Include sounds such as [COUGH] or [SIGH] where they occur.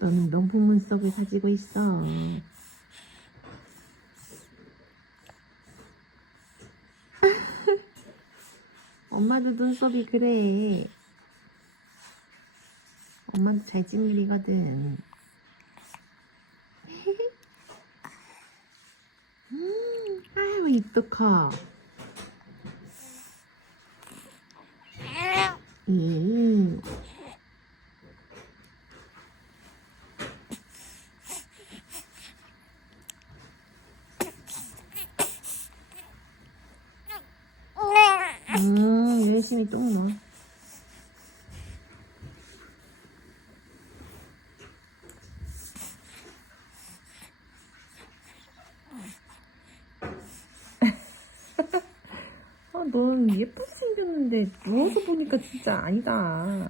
너는 명품 문 속을 가지고 있어. [LAUGHS] 엄마도 눈썹이 그래. 엄마도 잘 찍밀이거든. [LAUGHS] 음, 아유, 입도 커. 음. 음, 열심히 똥 넣어. [LAUGHS] 아, 넌 예쁘게 생겼는데 누워서 보니까 진짜 아니다.